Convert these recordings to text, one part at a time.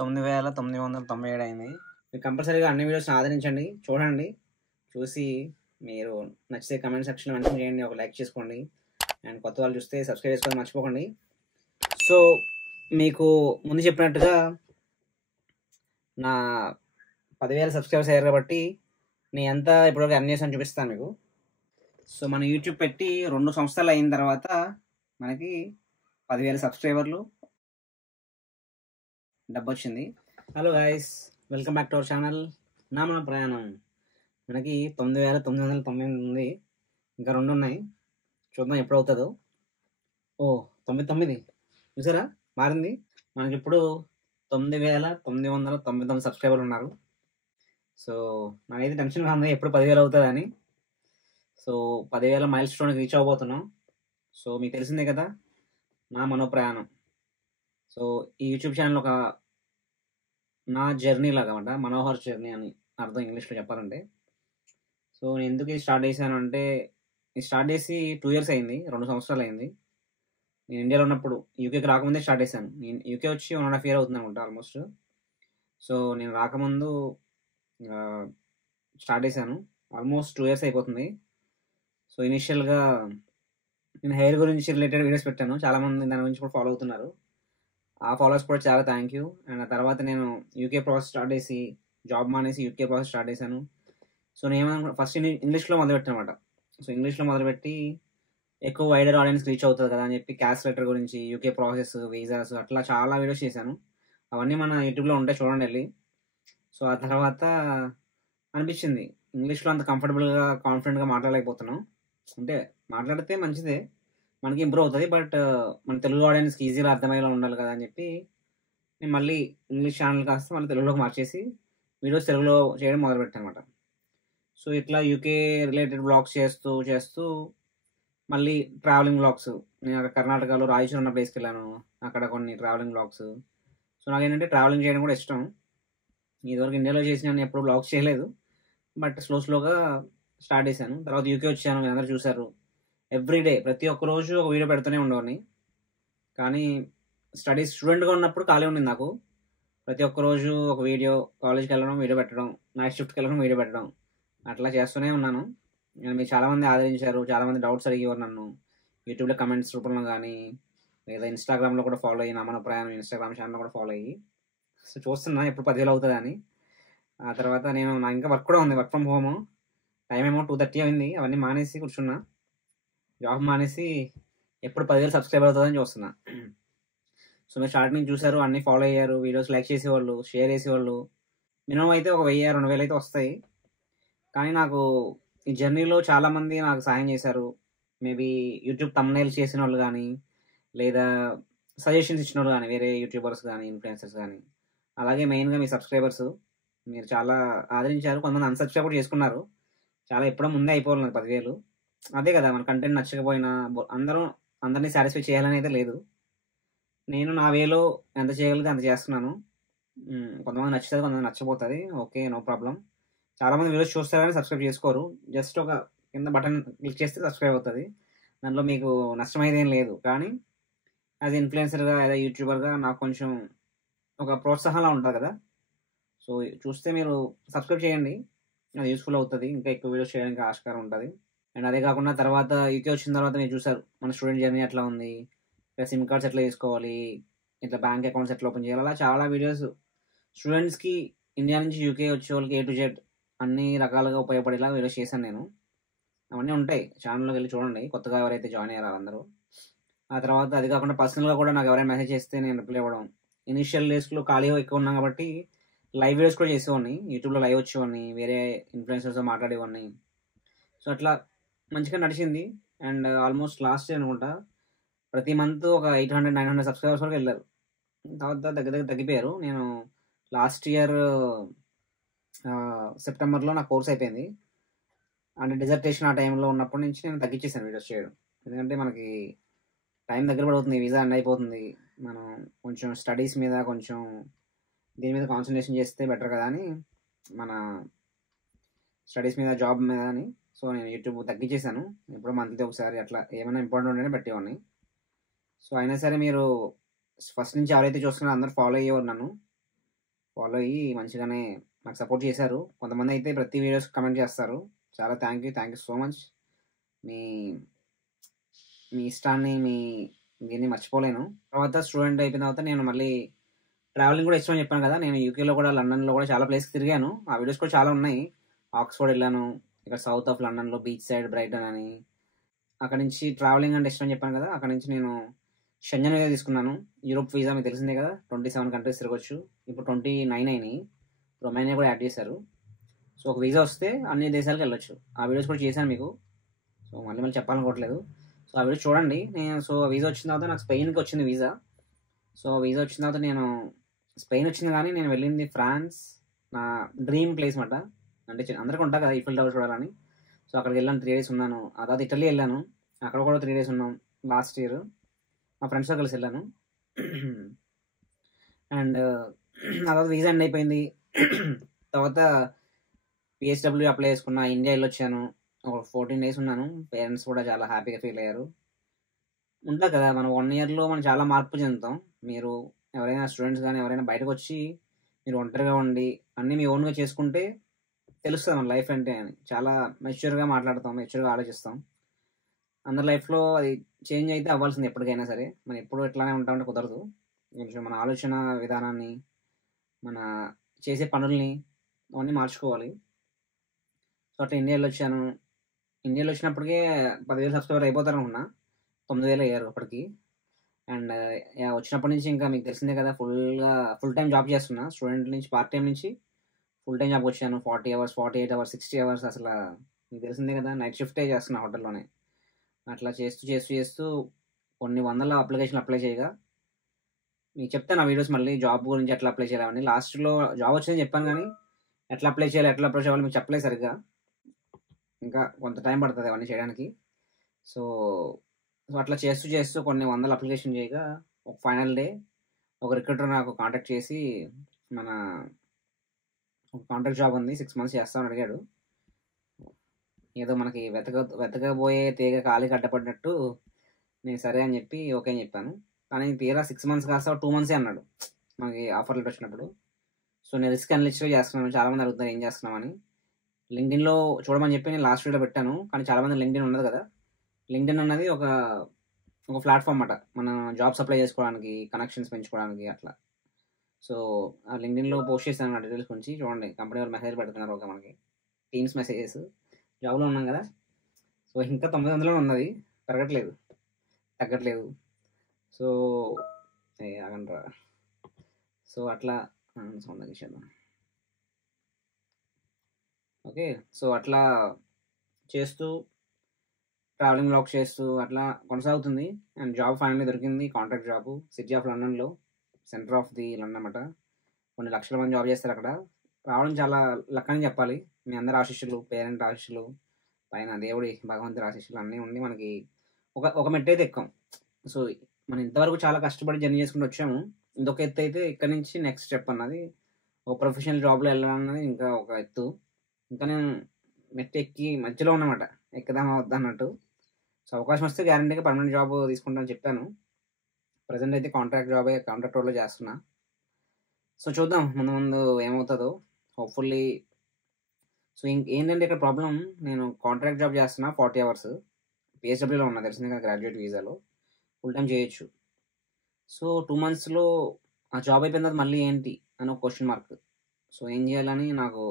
9,997 అయింది. మీరు కంపల్సరీగా అన్ని వీడియోస్ని ఆదరించండి, చూడండి. చూసి మీరు నచ్చితే కమెంట్ సెక్షన్లో మెన్షన్ చేయండి, ఒక లైక్ చేసుకోండి. అండ్ కొత్త వాళ్ళు చూస్తే సబ్స్క్రైబ్ చేసుకోవడం మర్చిపోకండి. సో మీకు ముందు చెప్పినట్టుగా నా 10,000 సబ్స్క్రైబర్స్ అయ్యారు కాబట్టి నేను ఎంత ఇప్పటివరకు ఎర్న్ చేసాను చూపిస్తాను మీకు. సో మన యూట్యూబ్ పెట్టి 2 సంవత్సరాలు అయిన తర్వాత మనకి 10,000 సబ్స్క్రైబర్లు, డబ్బు వచ్చింది. Hello guys, welcome back to our channel నా మన ప్రయాణం. మనకి 9,998 ఉంది, ఇంకా 2 ఉన్నాయి, చూద్దాం ఎప్పుడు అవుతుందో. 99 చూసారా, మారింది. మనకి ఇప్పుడు 9,999 సబ్స్క్రైబర్లు ఉన్నారు. సో నాకైతే టెన్షన్గా ఉంది ఎప్పుడు 10,000 అవుతుందని. సో 10,000 మైల్ స్టోన్కి రీచ్ అవ్వబోతున్నాం. సో మీకు తెలిసిందే కదా నా మనో ప్రయాణం. సో ఈ యూట్యూబ్ ఛానల్ ఒక నా జర్నీ లాగా అనమాట, మనోహర్ జర్నీ అని అర్థం ఇంగ్లీష్లో చెప్పాలంటే. సో నేను ఎందుకు ఇది స్టార్ట్ చేశాను అంటే, ఇది స్టార్ట్ చేసి 2 ఇయర్స్ అయింది, 2 సంవత్సరాలు అయింది. నేను ఇండియాలో ఉన్నప్పుడు, యూకేకి రాకముందే స్టార్ట్ చేశాను. నేను యూకే వచ్చి 1.5 year అవుతుంది అనుకుంటా ఆల్మోస్ట్. సో నేను రాకముందు స్టార్ట్ చేశాను, ఆల్మోస్ట్ 2 years అయిపోతుంది. సో ఇనిషియల్గా నేను హెయిర్ గురించి రిలేటెడ్ వీడియోస్ పెట్టాను, చాలామంది దాని గురించి కూడా ఫాలో అవుతున్నారు. ఆ ఫాలోవర్స్ కూడా చాలా థ్యాంక్ యూ. అండ్ ఆ తర్వాత నేను యూకే ప్రాసెస్ స్టార్ట్ చేసి జాబ్ మానేసి యూకే ప్రాసెస్ స్టార్ట్ చేశాను. సో నేను ఫస్ట్ ఇంగ్లీష్లో మొదలుపెట్టాను అనమాట. సో ఇంగ్లీష్లో మొదలుపెట్టి ఎక్కువ వైడర్ ఆడియన్స్ రీచ్ అవుతుంది కదా అని చెప్పి క్యాస్ట్ లెటర్ గురించి, యూకే ప్రాసెస్, వీసాస్, అట్లా చాలా వీడియోస్ చేశాను. అవన్నీ మన యూట్యూబ్లో ఉంటాయి, చూడండి వెళ్ళి. సో ఆ తర్వాత అనిపించింది ఇంగ్లీష్లో అంత కంఫర్టబుల్గా కాన్ఫిడెంట్గా మాట్లాడలేకపోతున్నాం. అంటే మాట్లాడితే మంచిదే, మనకి ఇంప్రూవ్ అవుతుంది, బట్ మన తెలుగు ఆడియన్స్కి ఈజీగా అర్థమయ్యేలా ఉండాలి కదా అని చెప్పి నేను మళ్ళీ ఇంగ్లీష్ ఛానల్ కాస్త మళ్ళీ తెలుగులోకి మార్చేసి వీడియోస్ తెలుగులో చేయడం మొదలుపెట్టాను అనమాట. సో ఇట్లా యూకే రిలేటెడ్ బ్లాగ్స్ చేస్తూ చేస్తూ మళ్ళీ ట్రావెలింగ్ బ్లాగ్స్, నేను అక్కడ కర్ణాటకలో రాయచూర్ అన్న ప్లేస్కి వెళ్ళాను, అక్కడ కొన్ని ట్రావెలింగ్ బ్లాగ్స్. సో నాకేంటంటే ట్రావెలింగ్ చేయడం కూడా ఇష్టం. ఇదివరకు ఇండియాలో చేసిన ఎప్పుడు బ్లాగ్స్ చేయలేదు, బట్ స్లోగా స్టార్ట్ చేశాను. తర్వాత యూకే వచ్చాను, అందరూ చూశారు. ఎవ్రీడే ప్రతి ఒక్క రోజు ఒక వీడియో పెడుతూనే ఉండేవాడిని. కానీ స్టూడెంట్గా ఉన్నప్పుడు ఖాళీ ఉండింది నాకు. ప్రతి ఒక్క రోజు ఒక వీడియో, కాలేజ్కి వెళ్ళడం వీడియో పెట్టడం, నైట్ షిఫ్ట్కి వెళ్ళడం వీడియో పెట్టడం, అట్లా చేస్తూనే ఉన్నాను. మీరు చాలామంది ఆదరించారు, చాలామంది డౌట్స్ అడిగేవారు నన్ను యూట్యూబ్లో కమెంట్స్ రూపంలో కానీ, లేదా ఇన్స్టాగ్రామ్లో కూడా ఫాలో అయ్యి, నా మన ప్రయాణం ఇన్స్టాగ్రామ్ ఛానల్లో కూడా ఫాలో అయ్యి. సో చూస్తున్నా ఎప్పుడు 10,000 అవుతుందని. ఆ తర్వాత నాకు ఇంకా వర్క్ కూడా ఉంది, వర్క్ ఫ్రమ్ హోమ్. టైం ఏమో 2:30 అయింది, అవన్నీ మానేసి కూర్చున్నా, జాబ్ మానేసి ఎప్పుడు 10,000 సబ్స్క్రైబర్ అవుతుందని చూస్తున్నా. సో మీరు స్టార్ట్ నుంచి చూసారు, అన్నీ ఫాలో అయ్యారు, వీడియోస్ లైక్ చేసేవాళ్ళు, షేర్ చేసేవాళ్ళు. మినిమం అయితే ఒక 1,000-2,000 అయితే వస్తాయి. కానీ నాకు ఈ జర్నీలో చాలామంది నాకు సాయం చేశారు. మేబీ యూట్యూబ్ థంబ్నెయిల్స్ చేసిన వాళ్ళు కానీ, లేదా సజెషన్స్ ఇచ్చిన వాళ్ళు కానీ, వేరే యూట్యూబర్స్ కానీ, ఇన్ఫ్లుయెన్సర్స్ కానీ, అలాగే మెయిన్గా మీ సబ్స్క్రైబర్స్, మీరు చాలా ఆదరించారు. కొంతమంది అన్సబ్స్క్రైబ్ కూడా చేసుకున్నారు. చాలా ఎప్పుడో ముందే అయిపోవాలి నాకు 10,000. అదే కదా, మన కంటెంట్ నచ్చకపోయినా అందరినీ సాటిస్ఫై చేయాలని అయితే లేదు. నేను నా వేలో ఎంత చేయగలిగితే అంత చేస్తున్నాను. కొంతమంది నచ్చుతుంది, కొంతమంది నచ్చపోతుంది, ఓకే, నో ప్రాబ్లం. చాలామంది వీడియోస్ చూస్తారు కానీ సబ్స్క్రైబ్ చేసుకోరు. జస్ట్ ఒక కింద బటన్ క్లిక్ చేస్తే సబ్స్క్రైబ్ అవుతుంది, దాంట్లో మీకు నష్టం అయితే ఏం లేదు. కానీ యాజ్ ఇన్ఫ్లుయెన్సర్గా, యాజ్ యూట్యూబర్గా నాకు కొంచెం ఒక ప్రోత్సాహంలా ఉంటుంది కదా. సో చూస్తే మీరు సబ్స్క్రైబ్ చేయండి, అది యూస్ఫుల్ అవుతుంది, ఇంకా ఎక్కువ వీడియోస్ చేయడానికి ఆస్కారం ఉంటుంది. అండ్ అదే కాకుండా తర్వాత యూకే వచ్చిన తర్వాత మీరు చూసారు మన స్టూడెంట్ జర్నీ ఎట్లా ఉంది, ఇట్లా సిమ్ కార్డ్స్ ఎట్లా తీసుకోవాలి, ఇట్లా బ్యాంక్ అకౌంట్స్ ఎట్లా ఓపెన్ చేయాలి, అలా చాలా వీడియోస్ స్టూడెంట్స్కి, ఇండియా నుంచి యూకే వచ్చే వాళ్ళకి A to Z అన్ని రకాలుగా ఉపయోగపడేలా వీడియోస్ చేశాను నేను. అవన్నీ ఉంటాయి, ఛానల్లోకి వెళ్ళి చూడండి, కొత్తగా ఎవరైతే జాయిన్ అయ్యారో అందరూ. ఆ తర్వాత అది కాకుండా పర్సనల్గా కూడా నాకు ఎవరైనా మెసేజ్ చేస్తే నేను రిప్లై ఇవ్వడం. ఇనిషియల్ డేస్లో ఖాళీ ఎక్కువ ఉన్నాం కాబట్టి లైవ్ వీడియోస్ కూడా చేసేవాడిని, యూట్యూబ్లో లైవ్ వచ్చేవాడిని, వేరే ఇన్ఫ్లుయెన్సర్స్తో మాట్లాడేవాడిని. సో అట్లా మంచిగా నడిచింది. అండ్ ఆల్మోస్ట్ లాస్ట్ ఇయర్ అనుకుంటా ప్రతి మంత్ ఒక 800-900 సబ్స్క్రైబర్స్ వరకు వెళ్ళారు. తర్వాత దగ్గర తగ్గిపోయారు. నేను లాస్ట్ ఇయర్ సెప్టెంబర్లో నా కోర్స్ అయిపోయింది. అంటే డిజర్టేషన్ ఆ టైంలో ఉన్నప్పటి నుంచి నేను తగ్గించేసాను వీడియోస్ చేయడం. ఎందుకంటే మనకి టైం దగ్గర పడుతుంది, వీసా ఎండ్ అయిపోతుంది, మనం కొంచెం స్టడీస్ మీద, కొంచెం దీని మీద కాన్సన్ట్రేషన్ చేస్తే బెటర్ కదా అని, మన స్టడీస్ మీద, జాబ్ మీద అని. సో నేను యూట్యూబ్ తగ్గించేశాను. ఎప్పుడో మంత్లీ ఒకసారి అట్లా ఏమైనా ఇంపార్టెంట్ ఉంటేనే పెట్టేవాడిని. సో అయినా సరే మీరు ఫస్ట్ నుంచి ఎవరైతే చూస్తున్నారో అందరూ ఫాలో అయ్యేవారు నన్ను. ఫాలో అయ్యి మంచిగానే నాకు సపోర్ట్ చేశారు. కొంతమంది అయితే ప్రతి వీడియోస్ కమెంట్ చేస్తారు. చాలా థ్యాంక్ యూ సో మచ్. మీ మీ ఇష్టాన్ని దీన్ని మర్చిపోలేను. తర్వాత స్టూడెంట్ అయిపోయిన తర్వాత నేను మళ్ళీ ట్రావెలింగ్ కూడా ఇష్టం అని చెప్పాను కదా, నేను యూకేలో కూడా లండన్లో కూడా చాలా ప్లేస్ తిరిగాను. ఆ వీడియోస్ కూడా చాలా ఉన్నాయి. ఆక్స్ఫర్డ్ వెళ్ళాను, ఇక్కడ సౌత్ ఆఫ్ లండన్లో బీచ్ సైడ్ బ్రైటన్ అని. అక్కడ నుంచి ట్రావెలింగ్ అంటే ఇష్టం అని చెప్పాను కదా, అక్కడ నుంచి నేను షెంజన్ వీసా తీసుకున్నాను. యూరోప్ వీసా మీకు తెలిసిందే కదా, 27 కంట్రీస్ తిరగొచ్చు. ఇప్పుడు 29 అయినాయి, రొమానియా కూడా యాడ్ చేశారు. సో ఒక వీసా వస్తే అన్ని దేశాలకు వెళ్ళొచ్చు. ఆ వీడియోస్ కూడా చేశాను మీకు, సో మళ్ళీ చెప్పాలనుకోవట్లేదు. సో ఆ వీడియోస్ చూడండి. సో వీసా వచ్చిన తర్వాత నాకు స్పెయిన్కి వచ్చింది వీసా. సో వీసా వచ్చిన తర్వాత నేను స్పెయిన్ వచ్చింది, కానీ నేను వెళ్ళింది ఫ్రాన్స్. నా డ్రీమ్ ప్లేస్ మాట. అంటే అందరికీ ఉంటా కదా ఈఫిల్ టవర్ చూడాలని. సో అక్కడికి వెళ్ళాను, 3 days ఉన్నాను. ఆ తర్వాత ఇటలీ వెళ్ళాను, అక్కడ కూడా 3 days ఉన్నాం లాస్ట్ ఇయర్. మా ఫ్రెండ్స్తో కలిసి వెళ్ళాను. అండ్ ఆ తర్వాత వీసా ఎండ్ అయిపోయింది. తర్వాత పిహెచ్డబ్ల్యూ అప్లై చేసుకున్నా, ఇండియా వెళ్ళొచ్చాను. ఒక 14 days ఉన్నాను. పేరెంట్స్ కూడా చాలా హ్యాపీగా ఫీల్ అయ్యారు. ఉంటుంది కదా, మనం 1 yearలో మనం చాలా మార్పు చెందుతాం. మీరు ఎవరైనా స్టూడెంట్స్ కానీ ఎవరైనా బయటకు వచ్చి మీరు ఒంటరిగా ఉండి అన్నీ మీ ఓన్గా చేసుకుంటే తెలుస్తుంది మన లైఫ్ అంటే అని. చాలా మెచ్యూర్గా మాట్లాడతాం, మెచ్యూర్గా ఆలోచిస్తాం. అందరి లైఫ్లో అది చేంజ్ అయితే అవ్వాల్సింది ఎప్పటికైనా సరే. మనం ఎప్పుడు ఎట్లానే ఉంటామంటే కుదరదు. కొంచెం మన ఆలోచన విధానాన్ని, మన చేసే పనుల్ని అవన్నీ మార్చుకోవాలి. సో అట్లా ఇండియాలో వచ్చాను. ఇండియాలో వచ్చినప్పటికే 10,000 సబ్స్క్రైబర్ అయిపోతారు అనుకున్నా, 9,000 అయ్యారు అప్పటికి. అండ్ వచ్చినప్పటి నుంచి ఇంకా మీకు తెలిసిందే కదా, ఫుల్ టైం జాబ్ చేస్తున్నా. స్టూడెంట్ నుంచి పార్ట్ టైం నుంచి ఫుల్ టైం జాబ్ వచ్చాను. 40 hours, 48 hours, 60 hours. అసలు మీకు తెలిసిందే కదా, నైట్ షిఫ్టే చేస్తున్నా హోటల్లోనే. అట్లా చేస్తూ చేస్తూ చేస్తూ కొన్ని వందల అప్లికేషన్లు అప్లై చేయగా, మీకు చెప్తాను ఆ వీడియోస్ మళ్ళీ జాబ్ గురించి ఎట్లా అప్లై చేయాలని. లాస్ట్లో జాబ్ వచ్చిందని చెప్పాను, కానీ ఎట్లా అప్లై చేయాలి మీకు చెప్పలేదు సరిగ్గా. ఇంకా కొంత టైం పడుతుంది అవన్నీ చేయడానికి. సో అట్లా చేస్తూ చేస్తూ కొన్ని వందల అప్లికేషన్ చేయగా, ఒక ఫైనల్ డే ఒక రిక్రూటర్ నాకు కాంటాక్ట్ చేసి, మన ఒక కాంట్రాక్ట్ జాబ్ ఉంది, 6 months చేస్తామని అడిగాడు. ఏదో మనకి వెతకబోయే తీగ కాలికి అడ్డపడినట్టు నేను సరే అని చెప్పి ఓకే అని చెప్పాను. కానీ తీరా 6 months కాస్త 2 months అన్నాడు మనకి ఆఫర్ లెటర్ వచ్చినప్పుడు. సో నేను రిస్క్ అనలిస్ట్గా చేస్తున్నాను. చాలామంది అడుగుతున్నారు ఏం చేస్తున్నామని. లింక్డ్ఇన్లో చూడమని చెప్పి నేను లాస్ట్ వీడియో పెట్టాను, కానీ చాలామంది లింక్డ్ఇన్ ఉండదు కదా. లింక్డ్ఇన్ అన్నది ఒక ప్లాట్ఫామ్ అన్నమాట, మన జాబ్స్ అప్లై చేసుకోవడానికి, కనెక్షన్స్ పెంచుకోవడానికి అట్లా. సో ఆ లింక్డ్ఇన్లో పోస్ట్ చేశాను నా డీటెయిల్స్ గురించి. చూడండి, కంపెనీ వాళ్ళు మెసేజ్ పెడుతున్నారు ఒక మనకి, టీమ్స్ మెసేజెస్. జాబ్లో ఉన్నాం కదా. సో ఇంకా 900 ఉన్నది, పెరగట్లేదు, తగ్గట్లేదు. సో ఆగండ్రా. సో అట్లా సౌండ్ తగ్గించేద్దాం. ఓకే. సో అట్లా చేస్తూ ట్రావెలింగ్ బ్లాగ్ చేస్తూ అట్లా కొనసాగుతుంది. అండ్ జాబ్ ఫైనల్లీ దొరికింది, కాంట్రాక్ట్ జాబ్, సిటీ ఆఫ్ లండన్లో, సెంటర్ ఆఫ్ ది లండన్ అన్నమాట. కొన్ని లక్షల మంది జాబ్ చేస్తారు అక్కడ. రావడం చాలా లక్ అని చెప్పాలి. మీ అందరి ఆశీస్సులు, పేరెంట్ ఆశీస్సులు, పైన దేవుడి భగవంతుడి ఆశీస్సులు అన్నీ ఉండి మనకి ఒక మెట్టు అయితే ఎక్కాం. సో మనం ఇంతవరకు చాలా కష్టపడి జర్నీ చేసుకుంటూ వచ్చాము. ఇంకొక ఎత్తు అయితే ఇక్కడ నుంచి నెక్స్ట్ స్టెప్ అన్నది ఒక ప్రొఫెషనల్ జాబ్లో వెళ్ళాలన్నది ఇంకా ఒక ఎత్తు. ఇంకా నేను మెట్టు ఎక్కి మధ్యలో ఉన్నమాట, ఎక్కుదామా వద్దా అన్నట్టు. సో అవకాశం వస్తే గ్యారంటీగా పర్మనెంట్ జాబ్ తీసుకుంటానని చెప్పాను. ప్రజెంట్ అయితే కాంట్రాక్ట్ రోడ్లో చేస్తున్నా. సో చూద్దాం ముందు ముందు ఏమవుతుందో. హోప్ఫుల్లీ. సో ఏంటంటే ఇక్కడ ప్రాబ్లం, నేను కాంట్రాక్ట్ జాబ్ చేస్తున్నా 40 hours, పిహెచ్డబ్ల్యూలో ఉన్నా తెలిసింది కదా, గ్రాడ్యుయేట్ వీసాలో ఫుల్ టైం చేయొచ్చు. సో 2 monthsలో ఆ జాబ్ అయిపోయిన తర్వాత మళ్ళీ ఏంటి అని ఒక క్వశ్చన్ మార్క్. సో ఏం చేయాలని నాకు,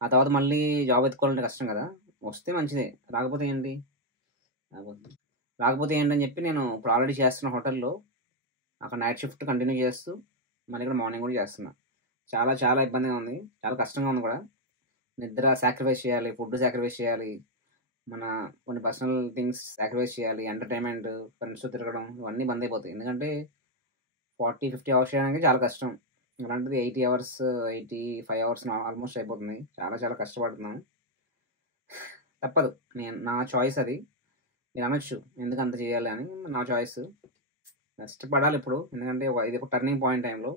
ఆ తర్వాత మళ్ళీ జాబ్ ఎత్తుకోవాలంటే కష్టం కదా. వస్తే మంచిదే, రాకపోతే ఏంటని చెప్పి నేను ఇప్పుడు ఆల్రెడీ చేస్తున్న హోటల్లో అక్కడ నైట్ షిఫ్ట్ కంటిన్యూ చేస్తూ మళ్ళీ ఇక్కడ మార్నింగ్ కూడా చేస్తున్నా. చాలా చాలా ఇబ్బందిగా ఉంది, చాలా కష్టంగా ఉంది కూడా. నిద్ర సాక్రిఫైస్ చేయాలి, ఫుడ్ సాక్రిఫైస్ చేయాలి, మన కొన్ని పర్సనల్ థింగ్స్ సాక్రిఫైస్ చేయాలి, ఎంటర్టైన్మెంట్, ఫ్రెండ్స్తో తిరగడం ఇవన్నీ బంద్ అయిపోతాయి. ఎందుకంటే 40-50 hours చేయడానికి చాలా కష్టం. అలాంటిది 85 hours ఆల్మోస్ట్ అయిపోతుంది. చాలా చాలా కష్టపడుతున్నాను. తప్పదు, నా చాయిస్ అది. మీరు అనొచ్చు ఎందుకు అంత చేయాలి అని, నా చాయిస్. కష్టపడాలి ఇప్పుడు, ఎందుకంటే ఇది ఒక టర్నింగ్ పాయింట్ టైంలో.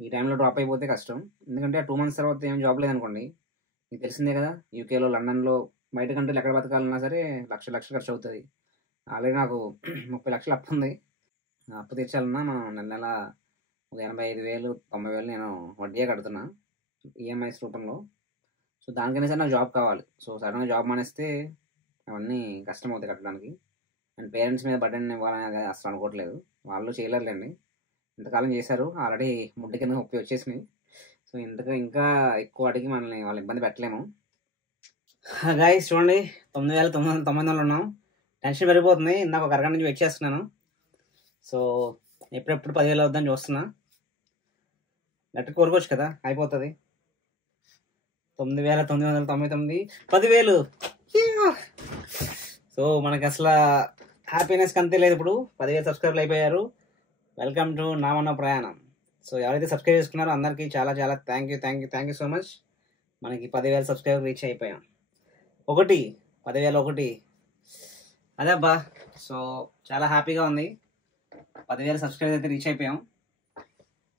ఈ టైంలో డ్రాప్ అయిపోతే కష్టం. ఎందుకంటే ఆ 2 months తర్వాత ఏం జాబ్ లేదనుకోండి, మీకు తెలిసిందే కదా, యూకేలో, లండన్లో, బయట కంట్రీలు ఎక్కడ బతకాలన్నా సరే లక్షలు ఖర్చు అవుతుంది. ఆల్రెడీ నాకు 30 లక్షలు అప్పు ఉంది. అప్పు తీర్చాలన్నా మనం నెల ఒక 85,000 90,000 నేను వడ్డీయే కడుతున్నా ఈఎంఐస్ రూపంలో. సో దానికైనా సరే నాకు జాబ్ కావాలి. సో సడన్గా జాబ్ మానేస్తే అవన్నీ కష్టం అవుతాయి కట్టడానికి. అండ్ పేరెంట్స్ మీద బర్డెన్ ఇవ్వాలని అసలు అనుకోవట్లేదు. వాళ్ళు చేయలేరులేండి, ఇంతకాలం చేశారు ఆల్రెడీ, ముడ్డు కింద 30 వచ్చేసినాయి. సో ఇంకా ఎక్కువ అడిగి మనల్ని వాళ్ళు ఇబ్బంది పెట్టలేము. గాయస్ చూడండి, 9,990 ఉన్నాం. టెన్షన్ పెరిగిపోతుంది. ఇందాక ఒక అరగంట నుంచి వెయిట్ చేస్తున్నాను. సో ఎప్పుడెప్పుడు 10,000 అవుద్దని చూస్తున్నా. గట్టి కోరుకోవచ్చు కదా, అయిపోతుంది. 9,999, 10,000. సో మనకి అసలు హ్యాపీనెస్ అంతే లేదు. ఇప్పుడు 10,000 సబ్స్క్రైబర్లు అయిపోయారు. వెల్కమ్ టు నా మన ప్రయాణం. సో ఎవరైతే సబ్స్క్రైబ్ చేసుకున్నారో అందరికీ చాలా చాలా థ్యాంక్ యూ సో మచ్. మనకి 10,000 సబ్స్క్రైబర్ రీచ్ అయిపోయాం. 10,001 అదే అబ్బా. సో చాలా హ్యాపీగా ఉంది. 10,000 సబ్స్క్రైబర్ అయితే రీచ్ అయిపోయాం.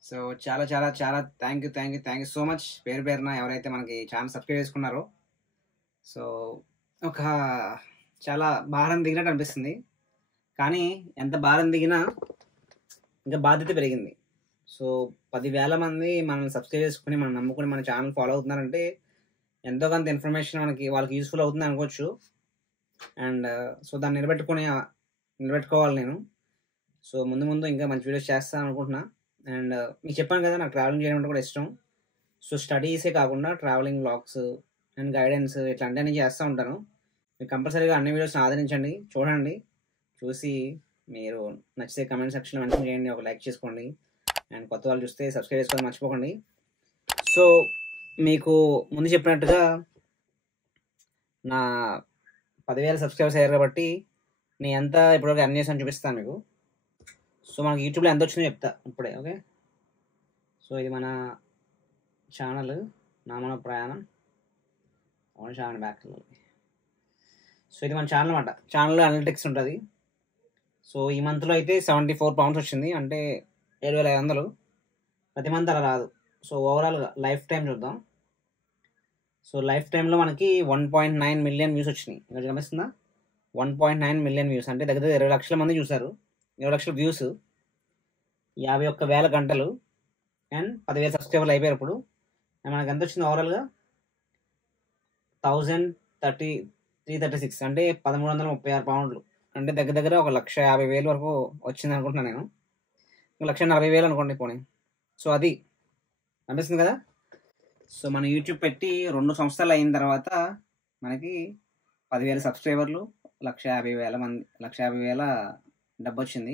సో చాలా చాలా చాలా థ్యాంక్ యూ సో మచ్ పేరున ఎవరైతే మనకి ఛానల్ సబ్స్క్రైబ్ చేసుకున్నారో. సో ఒక చాలా భారం దిగినట్టు అనిపిస్తుంది, కానీ ఎంత భారం దిగినా ఇంకా బాధ్యత పెరిగింది. సో 10,000 మంది మనల్ని సబ్స్క్రైబ్ చేసుకుని మనం నమ్ముకుని మన ఛానల్ ఫాలో అవుతున్నారంటే ఎంతో కొంత ఇన్ఫర్మేషన్ వాళ్ళకి యూస్ఫుల్ అవుతుంది అనుకోవచ్చు. అండ్ సో దాన్ని నిలబెట్టుకోవాలి నేను. సో ముందు ఇంకా మంచి వీడియోస్ చేస్తాను అనుకుంటున్నా. అండ్ మీకు చెప్పాను కదా, నాకు ట్రావెలింగ్ చేయడం అంటే కూడా ఇష్టం. సో స్టడీసే కాకుండా ట్రావెలింగ్ వ్లాగ్స్ అండ్ గైడెన్స్ ఇట్లాంటివి నేను చేస్తూ ఉంటాను. మీరు కంపల్సరీగా అన్ని వీడియోస్ని ఆదరించండి, చూడండి. చూసి మీరు నచ్చితే కమెంట్ సెక్షన్లో మెన్షన్ చేయండి, ఒక లైక్ చేసుకోండి. అండ్ కొత్త వాళ్ళు చూస్తే సబ్స్క్రైబ్ చేసుకోవడం మర్చిపోకండి. సో మీకు ముందు చెప్పినట్టుగా నా 10,000 సబ్స్క్రైబర్స్ అయ్యారు కాబట్టి నేను ఎంత ఇప్పటివరకు అన్ని చేసాను చూపిస్తాను మీకు. సో మనకి యూట్యూబ్లో ఎంత వచ్చిందో చెప్తా ఇప్పుడే, ఓకే. సో ఇది మన ఛానల్ నా మన ప్రయాణం. Channel back. సో ఇది మన ఛానల్ అన్నమాట. ఛానల్లో అనలిటిక్స్ ఉంటుంది. సో ఈ మంత్లో అయితే 74 pounds వచ్చింది, అంటే 7,500. ప్రతి మంత్ అలా రాదు. సో ఓవరాల్గా లైఫ్ టైం చూద్దాం. సో లైఫ్ టైంలో మనకి 1.9 million వ్యూస్ వచ్చినాయి. ఇక్కడ గమనిస్తుందా, 1.9 million వ్యూస్ అంటే దగ్గర 20 లక్షల మంది చూసారు. 20 లక్షల వ్యూస్, 51,000 గంటలు, అండ్ 10,000 సబ్స్క్రైబర్లు అయిపోయారు. ఇప్పుడు మనకి ఎంత వచ్చింది ఓవరాల్గా 1,336, అంటే 1,336 pounds, అంటే దగ్గర 1,50,000 వరకు వచ్చింది అనుకుంటున్నాను నేను. 1,40,000 అనుకోండి పోనీ. సో అది అనిపిస్తుంది కదా. సో మన యూట్యూబ్ పెట్టి 2 సంవత్సరాలు అయిన తర్వాత మనకి 10,000 సబ్స్క్రైబర్లు, 1,50,000 డబ్బు వచ్చింది.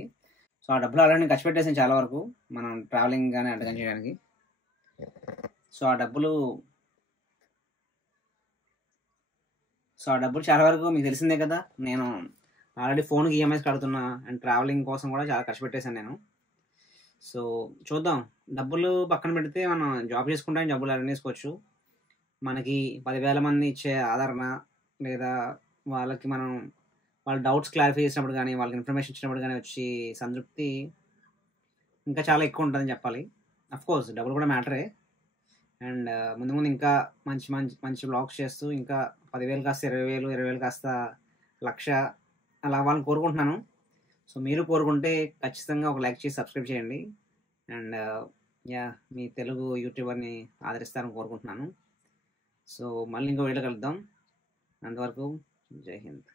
సో ఆ డబ్బులు ఆల్రెడీ ఖర్చు పెట్టేసాను చాలా వరకు, మనం ట్రావెలింగ్ కానీ అడ్డం చేయడానికి. సో ఆ డబ్బులు చాలా వరకు మీకు తెలిసిందే కదా. నేను ఆల్రెడీ ఫోన్కి ఈఎంఐస్ కడుతున్నా, అండ్ ట్రావెలింగ్ కోసం కూడా చాలా ఖర్చు పెట్టేశాను నేను. సో చూద్దాం, డబ్బులు పక్కన పెడితే మనం జాబ్ చేసుకుంటే డబ్బులు అరేంజ్ చేసుకోవచ్చు. మనకి 10,000 మంది ఇచ్చే ఆదరణ, లేదా వాళ్ళకి మనం వాళ్ళ డౌట్స్ క్లారిఫై చేసినప్పుడు కానీ, వాళ్ళకి ఇన్ఫర్మేషన్ ఇచ్చినప్పుడు కానీ వచ్చి సంతృప్తి ఇంకా చాలా ఎక్కువ ఉంటుందని చెప్పాలి. అఫ్కోర్స్ డబ్బులు కూడా మ్యాటరే. అండ్ ముందు ఇంకా మంచి బ్లాగ్స్ చేస్తూ ఇంకా 10,000 కాస్త 20,000, 20,000 కాస్త 1,00,000 అలా అవ్వాలని కోరుకుంటున్నాను. సో మీరు కోరుకుంటే ఖచ్చితంగా ఒక లైక్ చేసి సబ్స్క్రైబ్ చేయండి. అండ్ మీ తెలుగు యూట్యూబర్ని ఆదరిస్తారని కోరుకుంటున్నాను. సో మళ్ళీ ఇంకో వీడియో కలుద్దాం. అంతవరకు జై హింద్.